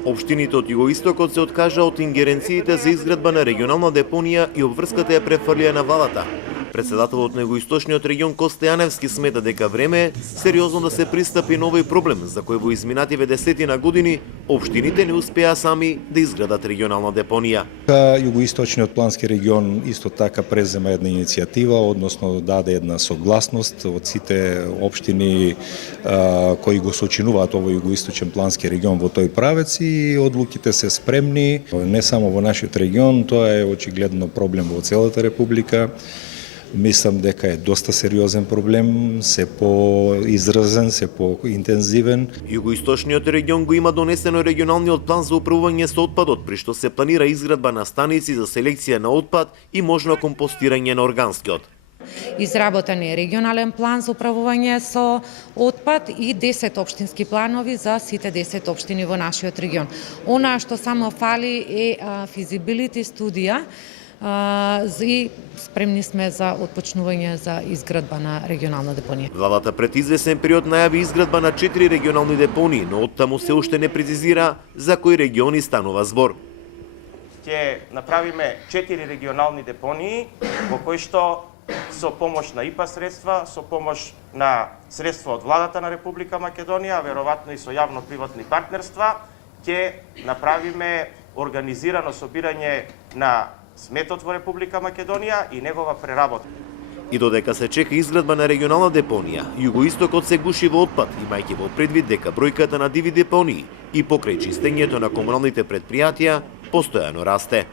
Општините од југоистокот се откажа од ингеренциите за изградба на регионална депонија и обврската ја префрлија на владата. Председателот на Југоисточниот регион Косте Јаневски смета дека време е сериозно да се пристапи на овој проблем за кој во изминативе десетина години општините не успеа сами да изградат регионална депонија. Југоисточниот плански регион исто така презема една иницијатива, односно даде една согласност од сите општини кои го сочинуваат овој југоисточен плански регион во тој правец и одлуките се спремни не само во нашиот регион, тоа е очигледно проблем во целата република. Мислам дека е доста сериозен проблем, се поизразен, се поинтензивен. Југоисточниот регион го има донесено регионалниот план за управување со отпадот, при што се планира изградба на станици за селекција на отпад и можно компостирање на органскиот. Изработен е регионален план за управување со отпад и 10 општински планови за сите 10 општини во нашиот регион. Она што само фали е физибилити студија и спремни сме за отпочнување за изградба на регионална депонија. Владата пред извесен период најави изградба на 4 регионални депонии, но оттаму се уште не прецизира за кои региони станува збор. Ќе направиме 4 регионални депонии во кои што со помош на ИПА средства, со помош на средства од владата на Република Македонија, веројатно и со јавно-приватни партнерства, ќе направиме организирано собирање на сметот во Република Македонија и негова преработка. И додека се чека изградба на регионална депонија, југоистокот се гуши во отпад, имајќи во предвид дека бројката на диви депонии и покрај чистењето на комуналните претпријатија постојано расте.